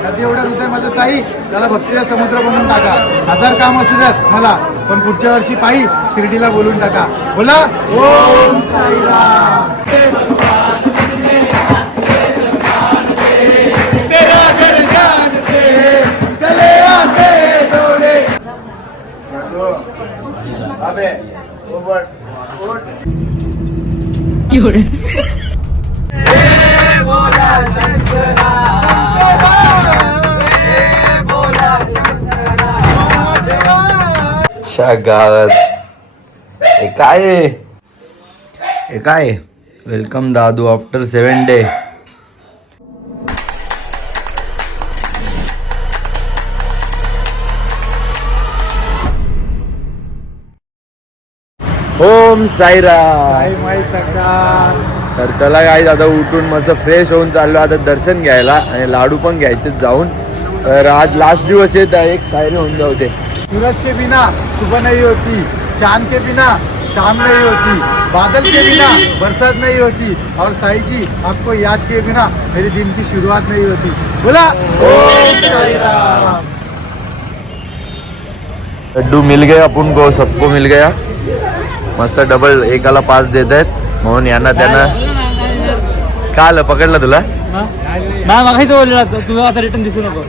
नदी एवढा हृदय माझं साई, त्याला भक्तीचा समुद्र बनवून टाका. 1000 काम असू द्यात मला, पण पुढच्या वर्षी पायी शिर्डीला बोलून टाका. बोला ओम साईराम. गावात हे काय आहे? हे काय? वेलकम दादू आफ्टर 7 डे. ओम साईराम. साई माई सगळा. तर चला गाईज, आता उठून मस्त फ्रेश होऊन चाललो आता दर्शन घ्यायला आणि लाडू पण घ्यायचे जाऊन. तर आज लास्ट दिवस येत आहे, एक सायरी होऊन जाऊ दे. सूरज के बिना सुबह नहीं होती, चांद के बिना शाम नहीं होती, बादल के बिना बरसात नहीं होती, और साई जी आपको याद किए बिना मेरे दिन की शुरुआत नहीं होती. बोला ओम साई राम. लड्डू मिल गया अपन को, सबको मिल गया. मस्त डबल एकाला 5 देत आहेत म्हणून यांना त्यांना का आलं पकडलं तुला. तुम्ही आता रिटर्न दिसू नको.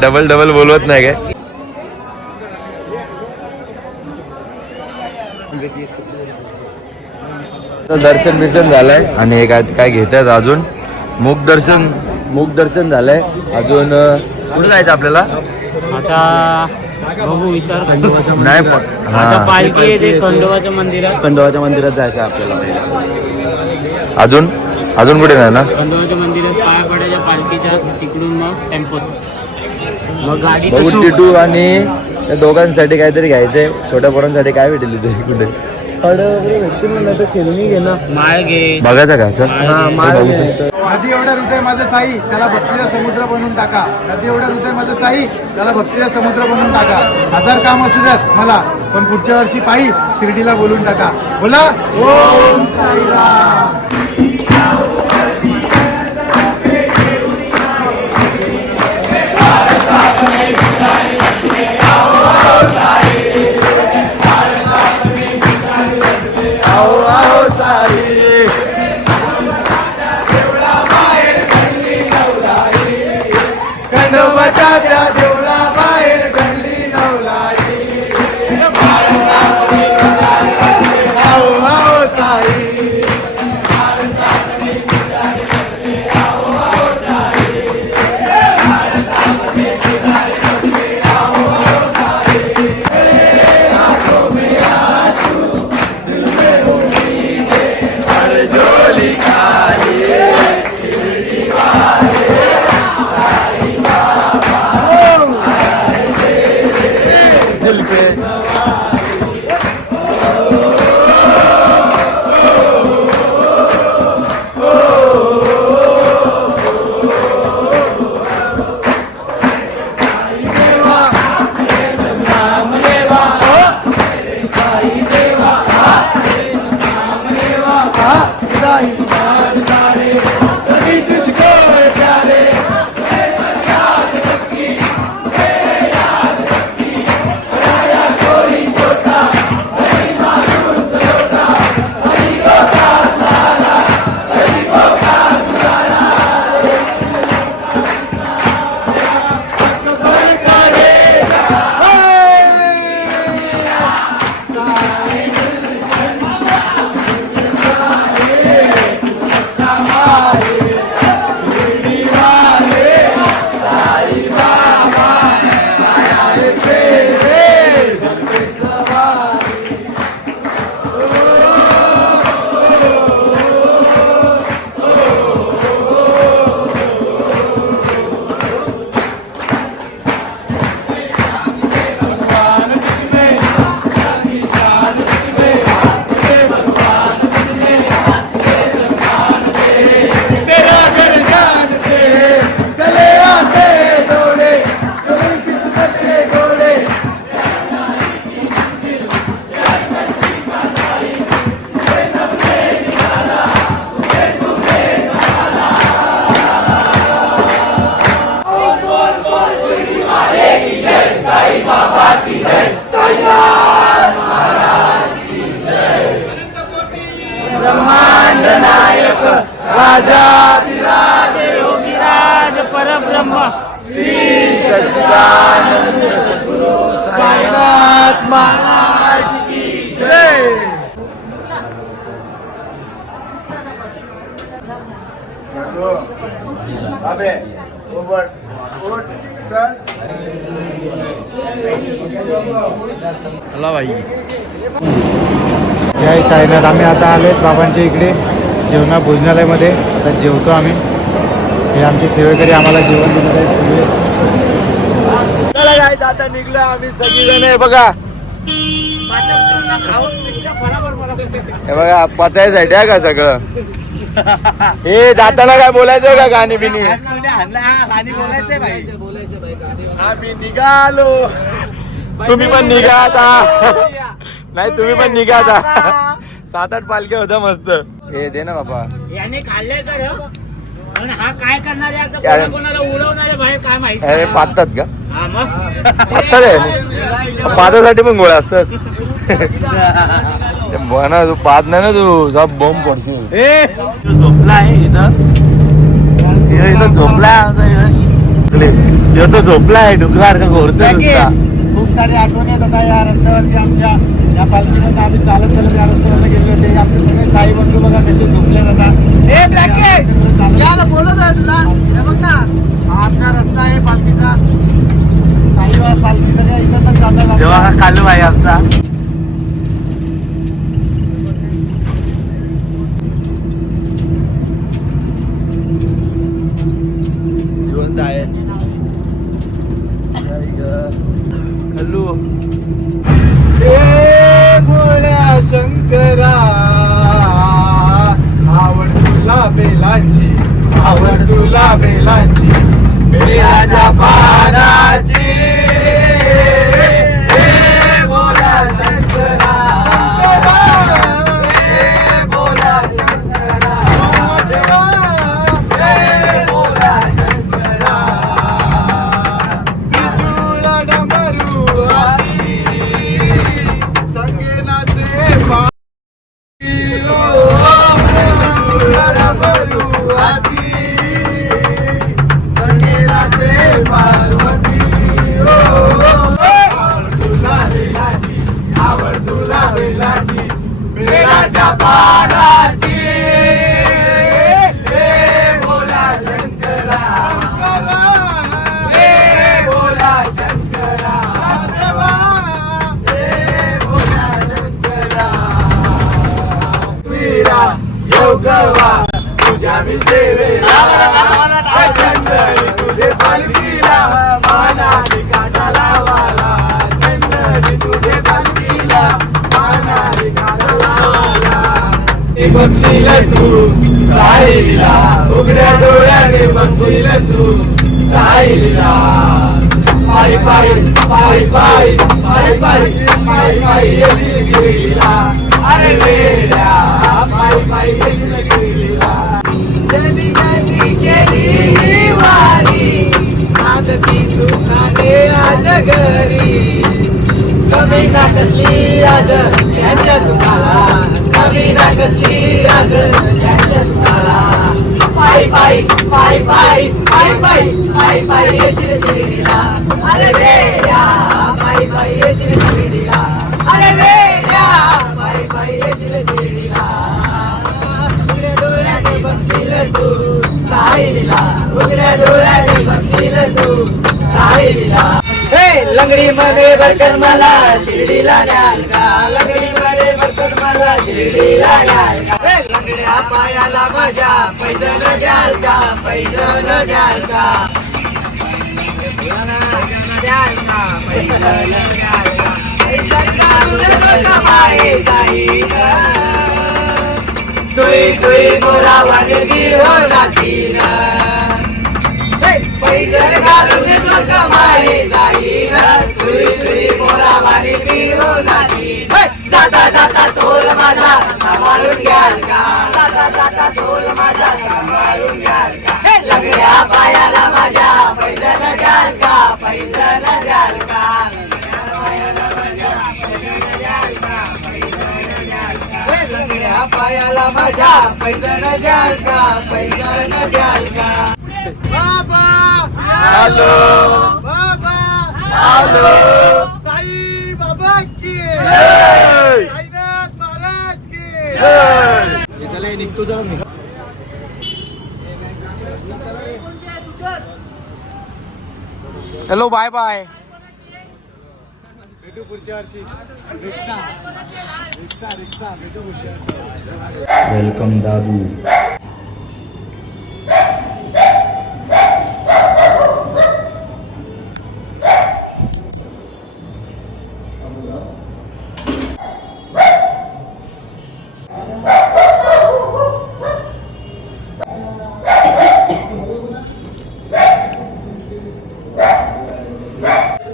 डबल डबल बोलवत नाही काय. दर्शन बिर्शन झालंय आणि काय घेत आहेत अजून. मुख दर्शन झालंय अजून. कुठं जायचं आपल्याला आता बघू, विचार नाही आता पालखी येते खंडोबाच्या मंदिरात जायचं आपल्याला. अजून कुठे नाही ना. खंडोबाच्या मंदिरात पाया पडायच्या पालखीच्या, तिकडून मग टेम्पोत, मग गाडी बघू टिटू आणि त्या दोघांसाठी काहीतरी घ्यायचंय. छोट्या पोरांसाठी काय भेटेल इथे कुठे माळ घे. बघायचं का. नदी एवढा हृदय माझं साई, त्याला भक्तीचा समुद्र बनवून टाका. नदी एवढा हृदय माझं साई, त्याला भक्तीचा समुद्र बनवून टाका. 1000 काम असू द्यात मला, पण पुढच्या वर्षी पायी शिर्डीला बोलून टाका. बोला ओम साईराम. राजाधिराज योगीराज परब्रह्म श्री सच्चिदानंद सद्गुरु साईनाथ महाराज की जय. चला भाई. जय साईनाथ. आम्ही आता आले बाबांच्या इकडे भोजनालयामध्ये. आता जेवतो आम्ही. हे आमचे सेवेकरी आम्हाला जेवण दिलं आहे सगळे. चला guys, आता निघलो आम्ही सगळीजण. हे बघा, हे बघा पचायसाठी आहे का सगळं. हे जाताना काय बोलायचं का गाणी बिनी. आम्ही निघालो. तुम्ही पण निघा आता. नाही तुम्ही पण निघा आता. 7-8 पालख्या होत्या मस्त. हे दे ना बाबा. याने खाल्ले तर पण हा काय करणार आहे आता. कोणाला उडवणार आहे बाहेर काय माहिती. अरे पाहतात का. हा मग पाहतात आहे. पादासाठी पण गोळ्या असतात. म्हणा तू पाहत नाही ना तू. सब बॉम्ब पडतो. झोपला आहे इथं. इथं झोपला आहे. तो झोपला आहे डुकरासारखा घोरतोय नुसता. खूप सारी आठवणी आहेत आता या रस्त्यावरती आमच्या. या पालखीनंतर आम्ही चालत चालत या रस्त्यावर गेले होते. आमचे सगळे साई बंधू बघा कसे झोपले आता. बोलत आहे तुला. हे बघ ना, हा आमचा रस्ता आहे पालखीचा. साई पालखी सगळ्या इथं पण जातात. तेव्हा खाल्लो भाई आमचा. जिवंत आहे. हॅलो. भोळ्या शंकरा आवड तुला बेलांची. आवड तुला बेलांची. बेलाच्या पानाची. हे भोळ्या शंकरा. हे भोळ्या शंकरा. हे भोळ्या शंकरा. त्रिशूळ डमरू आधी संगीनाचे पाणी. त्रिशूळ डमरू आधी संगीनाचे पार्वती. आवड तुला बेलाची. आवड तुला बेलाची. बेलाच्या पानाची. हे भोला शंकरा. हे भोला शंकरा. हे भोला शंकरा. वीरा योगवा तुझ्या मी सेवेला. चंदनी तुझे पालखीला. मानाने काटा लावाला. चंदनी तुझे पालखीला. मानाने काटा लावाला. बघशील तू साईला. उघड्या डोळ्याने बघशील तू साईला. पायी पायी पायी पायी पायी पायी पायी पायी येशील शिर्डीला. अरे वेड्या पायी पायी येशील शिर्डीला. जनी जनी केली ही वारी. नांदती सुखाने आज घरी. कमी ना कसली आज यांच्या सुखाला. कमी ना कसली आज यांच्या सुखाला. पायी पायी पायी पायी पायी पायी पायी पायी येशील शिर्डीला. अरे वेड्या पायी पायी येशील शिर्डीला. अरे वेड्या पायी पायी येशील शिर्डीला. उघड्या डोळ्याने बघशील तू साईला. उघड्या डोळ्याने बघशील तू साईला. लंगडी मध्ये भरकर मला शिर्डीला न्याल का. लंगडी मध्ये भरकर मला शिर्डीला न्याल का. लंगड्या पायाला माझ्या पैजण द्याल का. पैजण द्याल का. द्याल का. पैजण द्याल का. पैजण काढून कमाई जाईल. तुई तुई मोरा वागे हो नाचीन. पैजण घालून तो कमाई जाईल. तुई तुई मोरा वागे हो नाचीन. जाता जाता तोल माझा सांभाळून घ्याल का. जाता जाता तोल माझा सांभाळून घ्याल का. लंगड्या पायाला माझ्या पैजण द्याल का. पैजण द्याल का. लंगड्या पायाला राजा पैजण द्याल का पैजण द्याल का बाबा हॅलो बाबा हॅलो साई बाबा की जय! साईनाथ महाराज की जय! चला निघतो जाऊ मी हॅलो बाय बाय भेटू पुढच्या वर्षी रिक्षा रिक्षा रिक्षा भेटू पुढच्या वर्षी वेलकम दादू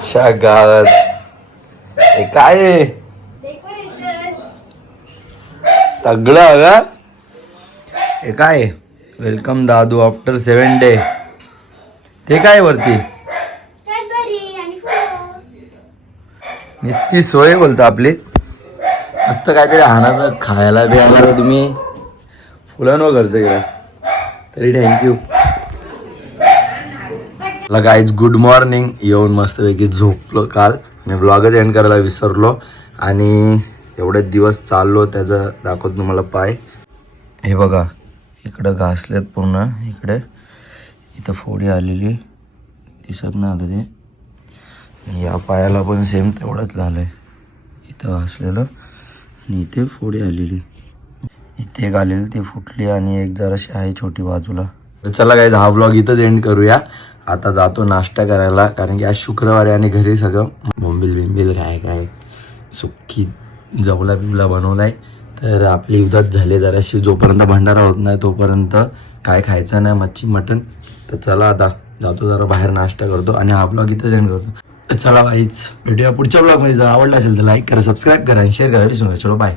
च्या गावात हे काय आहे? तगडं का हे काय वेलकम दादू आफ्टर 7 डे ते काय वरती नुसती सोय बोलतो आपली मस्त काहीतरी हाणाचं खायला बियाला तुम्ही फुलांवर खर्च केला तरी थँक्यू गाईज गुड मॉर्निंग येऊन मस्तपैकी झोपलो काल मी ब्लॉगच एंड करायला विसरलो आणि एवढे दिवस चाललो त्याचं दाखवतो तुम्हाला पाय हे बघा इकडं घासलेत पूर्ण इकडे इथं फोडी आलेली दिसत ना आता ते आणि या पायाला पण सेम तेवढंच झालं आहे इथं घासलेलं आणि इथे फोडी आलेली इथे एक आलेली ती फुटली आणि एक जराशी आहे छोटी बाजूला तर चला काय हा ब्लॉग इथंच एंड करूया आता जातो नाश्ता करायला कारण की आज शुक्रवारी आणि घरी सगळं बोंबील काय सुक्की जवला बिवला बनवलाय तर आपली उदात झाली जराशी जोपर्यंत भंडारा होत नाही तोपर्यंत काय खायचं नाही मच्छी मटन तर चला आता जातो जरा बाहेर नाश्ता करतो आणि हा ब्लॉग इथंच एंड करतो तर चला वाईच भेटूया पुढच्या ब्लॉगमध्ये जर आवडला असेल तर लाईक करा सबस्क्राईब करा आणि शेअर करा विसरू नका चलो बाय